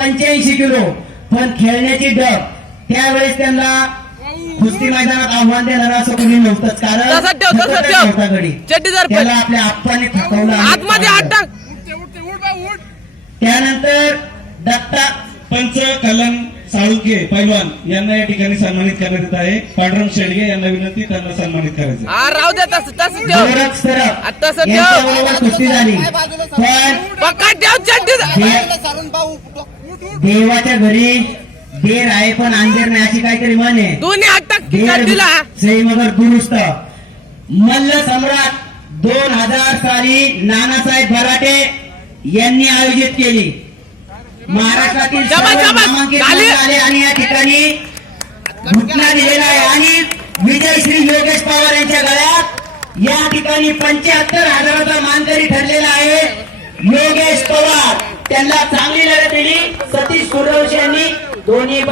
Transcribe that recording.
पंच्याऐंशी किलो. पण खेळण्याची डब त्यावेळेस त्यांना कुस्ती मैदानात आव्हान देणार असं कोणी नव्हतंच. कारण त्याला आपल्या आप्पाने थकवलं टाक त्यानंतर दत्ता पंच कलम साळुंके पैलवान यांना या ठिकाणी सन्मानित करण्यात येत आहे. पांडुरंग शेडगे यांना विनंती त्यांना सन्मानित करायचं राहू तसं तसं कुस्ती झाली. पण पक्का ठेव देवाच्या घरी देर आहे पण अंधेर नाही अशी काहीतरी म्हण आहे. दोन्ही हात टाक देर चड्डीला. सई मगर दुरुस्त. मल्ल सम्राट दोन हजार साली नानासाहेब भराटे यांनी आयोजित केली. महाराष्ट्रातील आणि या ठिकाणी घटना दिलेला आहे. आणि विजयश्री योगेश पवार यांच्या गळ्यात या ठिकाणी पंच्याहत्तर हजाराचा मानकरी ठरलेला आहे. योगेश पवार. त्यांना चांगली लढत दिली. सतीश सूर्यवंशी यांनी दोन्ही